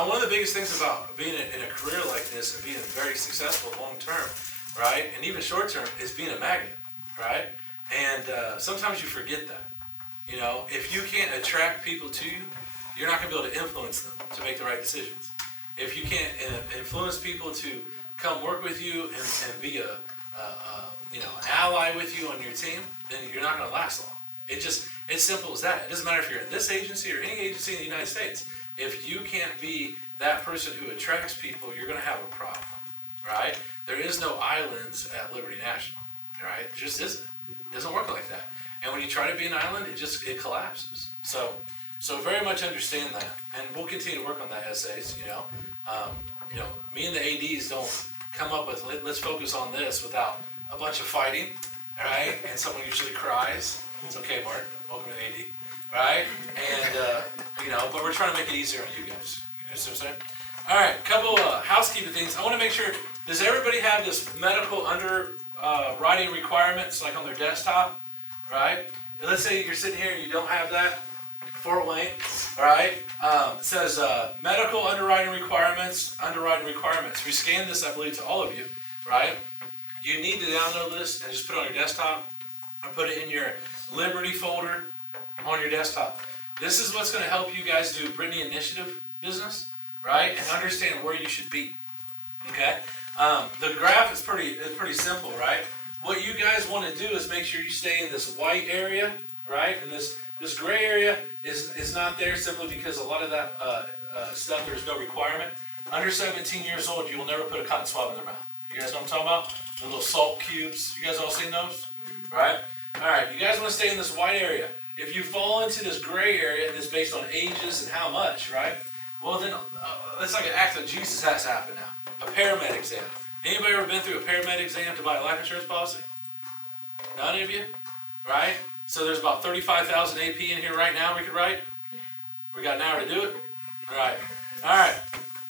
one of the biggest things about being in a career like this and being very successful long term, right, and even short term, is being a magnet, right? And sometimes you forget that. You know, if you can't attract people to you, you're not going to be able to influence them to make the right decisions. If you can't influence people to come work with you and be an ally with you on your team, then you're not going to last long. It's simple as that. It doesn't matter if you're in this agency or any agency in the United States. If you can't be that person who attracts people, you're going to have a problem, right? There is no islands at Liberty National, right? It just isn't. It doesn't work like that. And when you try to be an island, it collapses. So very much understand that, and we'll continue to work on that essays. Me and the ADs don't come up with let's focus on this without a bunch of fighting, right? And someone usually cries. It's okay, Mark. Welcome to AD, right? And but we're trying to make it easier on you guys. You know what I'm saying? All right, a couple housekeeping things. I want to make sure. Does everybody have this medical underwriting requirements like on their desktop? Right? And let's say you're sitting here and you don't have that. Fort Wayne, all right? It says medical underwriting requirements. We scanned this, I believe, to all of you, right? You need to download this and just put it on your desktop or put it in your Liberty folder on your desktop. This is what's going to help you guys do Brittany Initiative business, right? And understand where you should be, okay? The graph is pretty simple, right? What you guys want to do is make sure you stay in this white area, right? And this gray area is not there simply because a lot of that stuff, there's no requirement. Under 17 years old, you will never put a cotton swab in their mouth. You guys know what I'm talking about? The little salt cubes. You guys all seen those? Right? All right, you guys want to stay in this white area. If you fall into this gray area that's based on ages and how much, right? Well, then it's like an act of Jesus has to happen now. A paramed exam. Anybody ever been through a paramed exam to buy a life insurance policy? None of you? Right? So there's about 35,000 AP in here right now we could write. We got an hour to do it? All right. All right.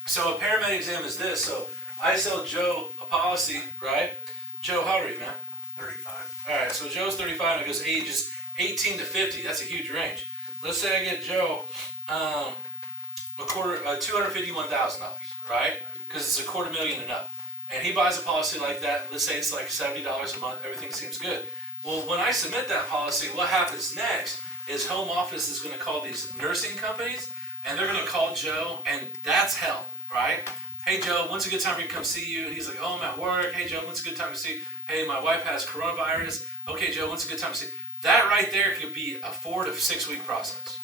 So a paramed exam is this. So I sell Joe a policy, right? Joe, how old are you, man? 35. All right. So Joe's 35 and it goes ages 18 to 50. That's a huge range. Let's say I get Joe $251,000, right? Because it's $250,000 and up. And he buys a policy like that. Let's say it's like $70 a month. Everything seems good. Well, when I submit that policy, what happens next is home office is going to call these nursing companies, and they're going to call Joe, and that's hell, right? Hey, Joe, when's a good time for you to come see you? And he's like, oh, I'm at work. Hey, Joe, when's a good time to see you? Hey, my wife has coronavirus. Okay, Joe, when's a good time to see you? That right there could be a 4 to 6 week process,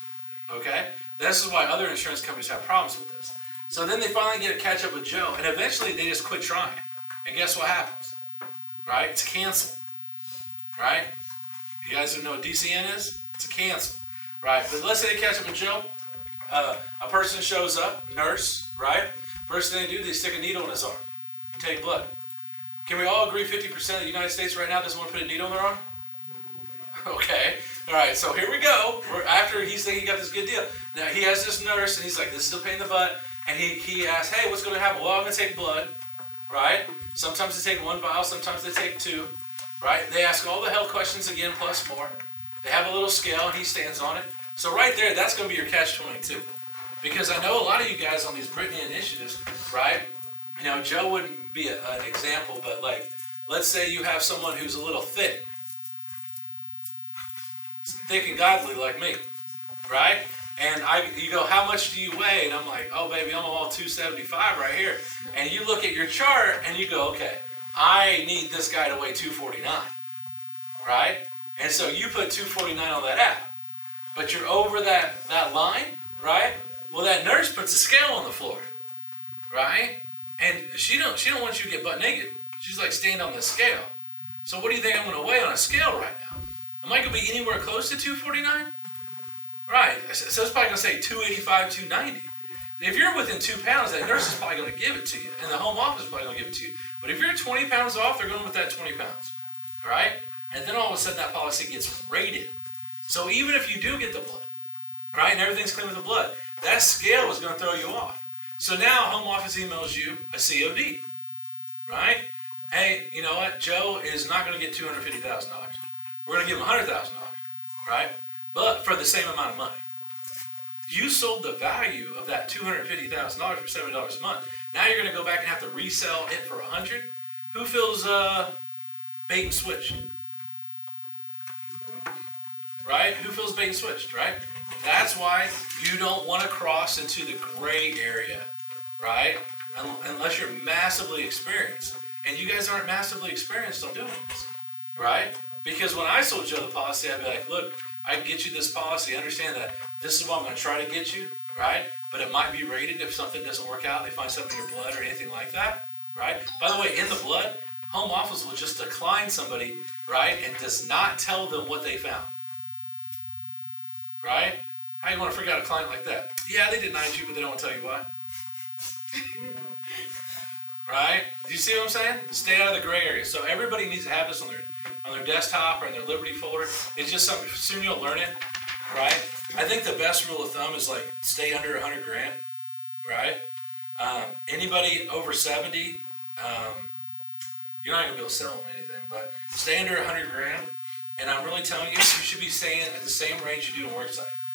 okay? This is why other insurance companies have problems with this. So then they finally get to catch up with Joe, and eventually they just quit trying. And guess what happens, right? It's canceled. Right? You guys don't know what DCN is? It's a cancel. Right? But let's say they catch up with Joe. A person shows up, nurse, right? First thing they do, they stick a needle in his arm. Take blood. Can we all agree 50% of the United States right now doesn't want to put a needle in their arm? Okay. All right, so here we go. After he's thinking he got this good deal. Now he has this nurse, and he's like, this is a pain in the butt. And he asks, hey, what's going to happen? Well, I'm going to take blood. Right? Sometimes they take 1 vial, sometimes they take 2. Right? They ask all the health questions again, plus more. They have a little scale, and he stands on it. So right there, that's going to be your catch-22. Because I know a lot of you guys on these Brittany initiatives, right? You know, Joe wouldn't be an example, but like, let's say you have someone who's a little thick and godly like me, right? And you go, how much do you weigh? And I'm like, oh, baby, I'm all 275 right here. And you look at your chart, and you go, okay, I need this guy to weigh 249, right? And so you put 249 on that app, but you're over that line, right? Well, that nurse puts a scale on the floor, right? And she don't want you to get butt naked. She's like, stand on the scale. So what do you think I'm going to weigh on a scale right now? Am I going to be anywhere close to 249? Right. So it's probably going to say 285, 290. If you're within 2 pounds, that nurse is probably going to give it to you, and the home office is probably going to give it to you. But if you're 20 pounds off, they're going with that 20 pounds. All right? And then all of a sudden that policy gets rated. So even if you do get the blood, right, and everything's clean with the blood, that scale is going to throw you off. So now home office emails you a COD, right? Hey, you know what? Joe is not going to get $250,000. We're going to give him $100,000, right? But for the same amount of money. you sold the value of that $250,000 for $70 a month. Now you're going to go back and have to resell it for $100. Who feels bait and switched? Right? Who feels bait and switched? Right? That's why you don't want to cross into the gray area, right? Unless you're massively experienced, and you guys aren't massively experienced on doing this, right? Because when I sold Joe the policy, I'd be like, look, I can get you this policy. Understand that this is what I'm going to try to get you, right? But it might be rated if something doesn't work out. They find something in your blood or anything like that, right? By the way, in the blood, home office will just decline somebody, right, and does not tell them what they found, right? How you want to figure out a client like that? Yeah, they denied you, but they don't want to tell you why. Right? Do you see what I'm saying? Stay out of the gray area. So everybody needs to have this on their desktop or in their Liberty folder. It's just something, soon you'll learn it, right? I think the best rule of thumb is like stay under 100 grand, right? Anybody over 70, you're not going to be able to sell them anything, but stay under 100 grand. And I'm really telling you, you should be staying at the same range you do in worksite.